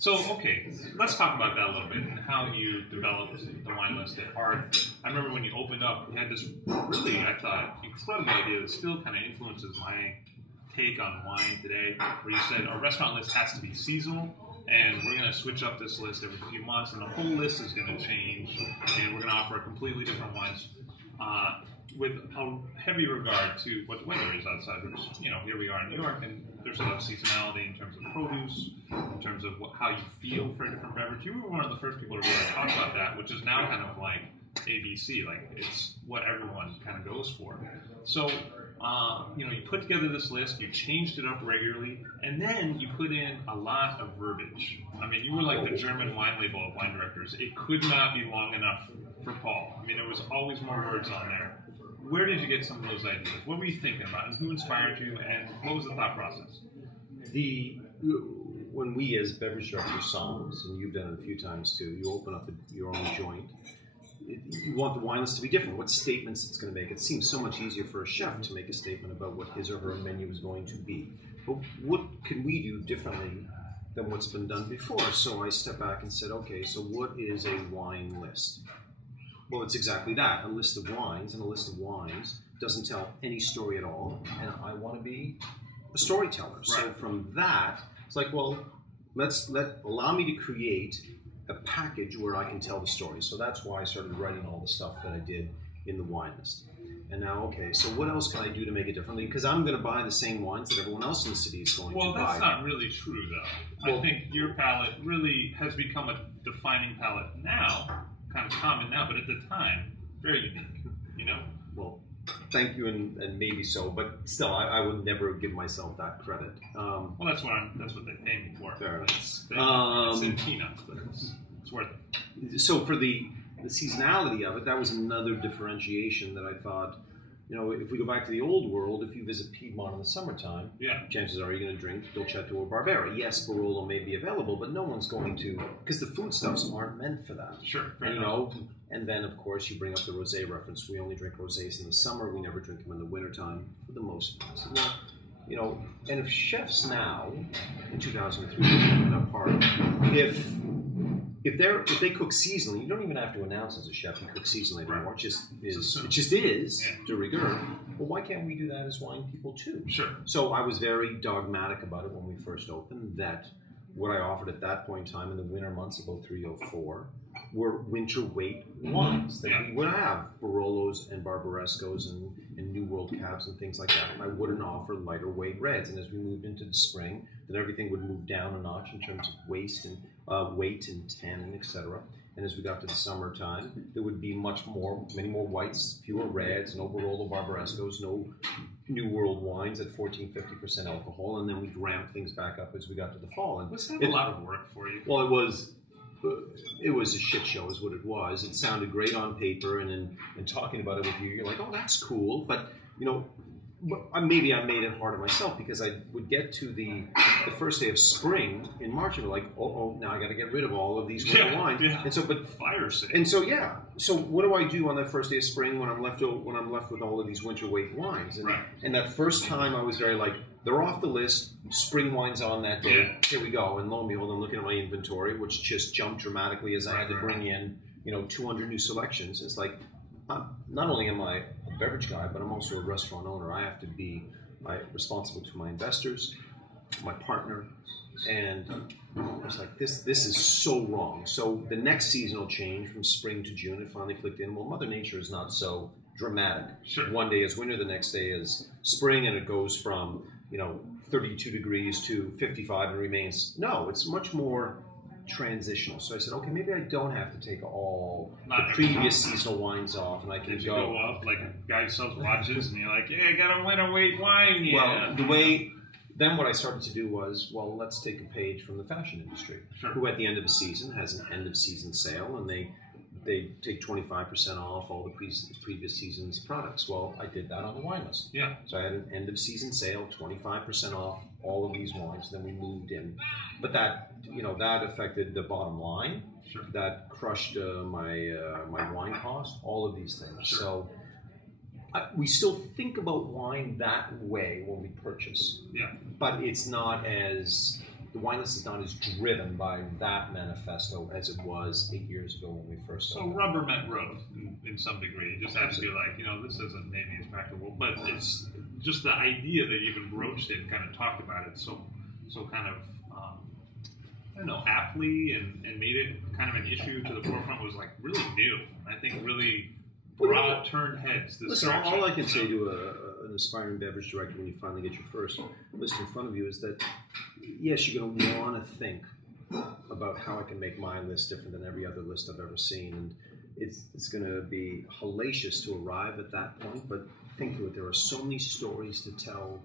So, okay, let's talk about that a little bit and how you developed the wine list at Hearth. I remember when you opened up, you had this really, I thought, incredible idea that still kind of influences my take on wine today, where you said our restaurant list has to be seasonal, and we're going to switch up this list every few months, and the whole list is going to change, and we're going to offer completely different wines with a heavy regard to what the weather is outside. Here we are in New York, and there's a lot of seasonality in terms of produce, in terms of how you feel for a different beverage. You were one of the first people to really talk about that, which is now kind of like ABC, like it's what everyone kind of goes for. So, you put together this list, you changed it up regularly, and then you put in a lot of verbiage. I mean, you were like the German wine label of wine directors. It could not be long enough for Paul. I mean, there was always more words on there. Where did you get some of those ideas? What were you thinking about, and who inspired you, and what was the thought process? When we as beverage directors songs, and you've done it a few times too, you open up your own joint, you want the wine list to be different. What statements it's going to make. It seems so much easier for a chef to make a statement about what his or her menu is going to be. But what can we do differently than what's been done before? So I stepped back and said, okay, so what is a wine list? Well, it's exactly that, a list of wines, and a list of wines doesn't tell any story at all, and I want to be a storyteller. Right. So from that, it's like, well, allow me to create a package where I can tell the story. So that's why I started writing all the stuff that I did in the wine list. And now, okay, so what else can I do to make it differently? Because I'm going to buy the same wines that everyone else in the city is going to buy. Well, that's not really true, though. I think your palate really has become a defining palate now, kind of common now, but at the time, very unique, Well, thank you, and maybe so, but still, I would never give myself that credit. Well, that's what they pay me for. Fair enough. It's in peanuts, but it's worth it. So for the seasonality of it, that was another differentiation that I thought, if we go back to the old world, if you visit Piedmont in the summertime, chances are you're going to drink Dolcetto or Barbera. Yes, Barolo may be available, but no one's going to, because the foodstuffs aren't meant for that. Sure. And then, of course, you bring up the rosé reference. We only drink rosés in the summer. We never drink them in the wintertime for the most part. So, and if chefs now, in 2003, apart, if they cook seasonally, you don't even have to announce as a chef you cook seasonally anymore. It just is de rigueur. Well, why can't we do that as wine people too? Sure. So I was very dogmatic about it when we first opened, that what I offered at that point in time in the winter months, about 304, were winter weight wines that we would have Barolos and Barbarescos and New World Cabs and things like that. And I wouldn't offer lighter weight reds. And as we moved into the spring, then everything would move down a notch in terms of weight and tannin, etc. And as we got to the summertime, there would be many more whites, fewer reds, no Barolo Barbarescos, no New World wines at 14-50% alcohol, and then we'd ramp things back up as we got to the fall. And was that a lot of work for you? Well, it was a shit show is what it was. It sounded great on paper, and in talking about it with you, you're like, oh, that's cool. But, maybe I made it hard on myself, because I would get to the first day of spring in March, and be like, now I got to get rid of all of these winter wines. Yeah. And so, but fire sale. And so, so what do I do on that first day of spring when I'm left with all of these winter weight wines? And, and that first time I was very like, they're off the list. Spring wine's on that day. Yeah. Here we go. And lo and behold, I'm looking at my inventory, which just jumped dramatically as I had to bring in, 200 new selections. It's like, not only am I a beverage guy, but I'm also a restaurant owner. I have to be responsible to my investors, my partner, and I was like, this is so wrong. So the next seasonal change from spring to June, it finally clicked in. Well, Mother Nature is not so dramatic. Sure. One day is winter, the next day is spring, and it goes from 32 degrees to 55 and remains. No, it's much more transitional. So I said, okay, maybe I don't have to take all the previous seasonal wines off, and I can go up like a guy who sells watches, and you're like, I got a winter weight wine here. Well, then what I started to do was, let's take a page from the fashion industry, who at the end of the season has an end of season sale, and they take 25% off all the previous season's products. Well, I did that on the wine list. Yeah. So I had an end of season sale, 25% off all of these wines. Then we moved in, but that affected the bottom line. Sure. That crushed my wine cost. All of these things. Sure. So we still think about wine that way when we purchase. Yeah. But it's not as the wine list is not as driven by that manifesto as it was 8 years ago when we first So opened. rubber met road in some degree. It just has to be like, this isn't maybe as practical, but it's just the idea that you even broached it and kind of talked about it so kind of, I don't know, aptly and made it kind of an issue to the forefront was like really new. I think really turned heads. Listen, all I can say to an aspiring beverage director when you finally get your first list in front of you is that, yes, you're going to want to think about how I can make my list different than every other list I've ever seen. And it's going to be hellacious to arrive at that point, but think through it. There are so many stories to tell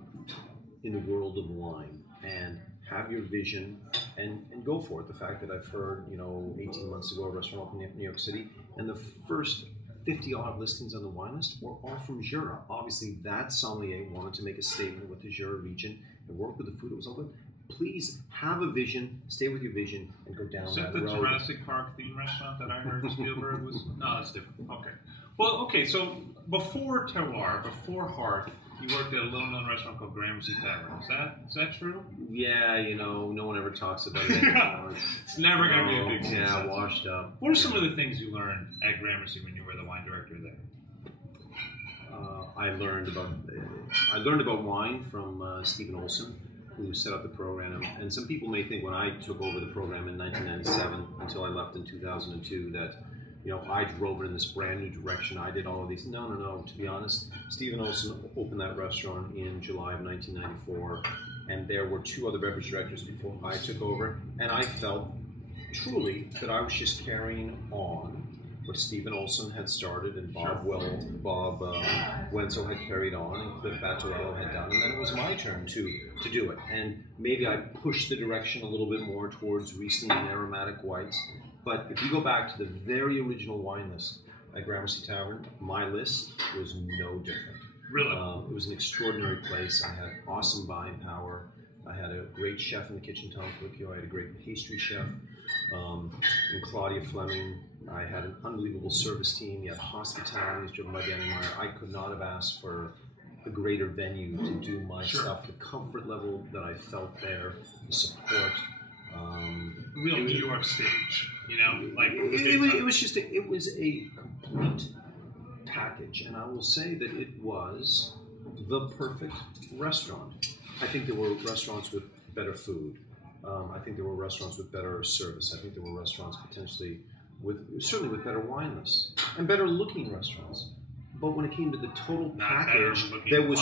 in the world of wine, and have your vision and go for it. The fact that I've heard, 18 months ago, a restaurant opened in New York City, and the first 50-odd listings on the wine list were all from Jura. Obviously, that sommelier wanted to make a statement with the Jura region and work with the food. It was all good. Please have a vision, stay with your vision, and go down that road. Is that the Jurassic Park theme restaurant that I heard Spielberg was? No, that's different. Okay. Well, okay, so before Terroir, before Hearth, you worked at a little-known restaurant called Gramercy Tavern. Is that true? Yeah, no one ever talks about it anymore. It's never going to be a big success. Yeah, washed up. What are some of the things you learned at Gramercy when you were the wine director there? I learned about wine from Stephen Olson, who set up the program. And some people may think when I took over the program in 1997 until I left in 2002 that I drove it in this brand new direction. I did all of these. No. To be honest, Stephen Olson opened that restaurant in July of 1994, and there were 2 other beverage directors before I took over, and I felt truly that I was just carrying on what Stephen Olson had started and Bob Wenzel had carried on and Cliff Battarello had done, and then it was my turn to do it. And maybe I pushed the direction a little bit more towards Riesling and aromatic whites. But if you go back to the very original wine list at Gramercy Tavern, my list was no different. Really? It was an extraordinary place. I had awesome buying power. I had a great chef in the kitchen, Tom Colicchio. I had a great pastry chef in Claudia Fleming. I had an unbelievable service team. You had hospitality driven by Danny Meyer. I could not have asked for a greater venue to do my stuff. The comfort level that I felt there, the support. Real New York stage, like it was a complete package, and I will say that it was the perfect restaurant. I think there were restaurants with better food. I think there were restaurants with better service. I think there were restaurants potentially certainly with better wine lists and better looking restaurants. But when it came to the total package, there was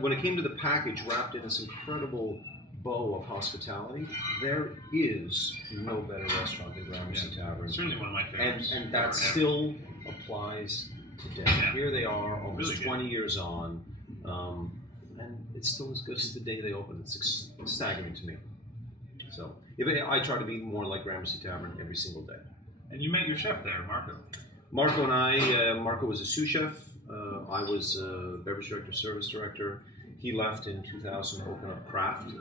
when it came to the package wrapped in this incredible bow of hospitality, there is no better restaurant than Gramercy Tavern. Certainly one of my favorites. And that still applies today. Yeah. Here they are, almost really 20 years on, and it's still as good as the day they opened. It's staggering to me. So I try to be more like Gramercy Tavern every single day. And you met your chef there, Marco. Marco was a sous chef. I was a beverage director, service director. He left in 2000 to open up Craft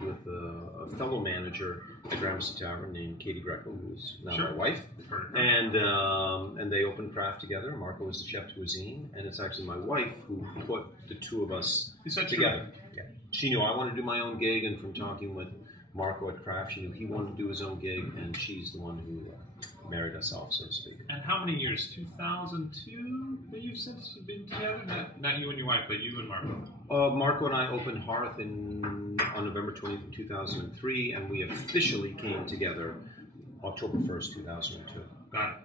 with a fellow manager at Gramercy Tavern named Katie Grieco, who is now my wife. And they opened Craft together. Marco was the chef de cuisine, and it's actually my wife who put the 2 of us together. Yeah. She knew I wanted to do my own gig, and from talking with Marco at Craft, she knew he wanted to do his own gig, and she's the one who married us off, so to speak. And how many years? 2002 that you've since been together? Not you and your wife, but you and Marco. Marco and I opened Hearth on November 20th, 2003, and we officially came together October 1st, 2002. Got it.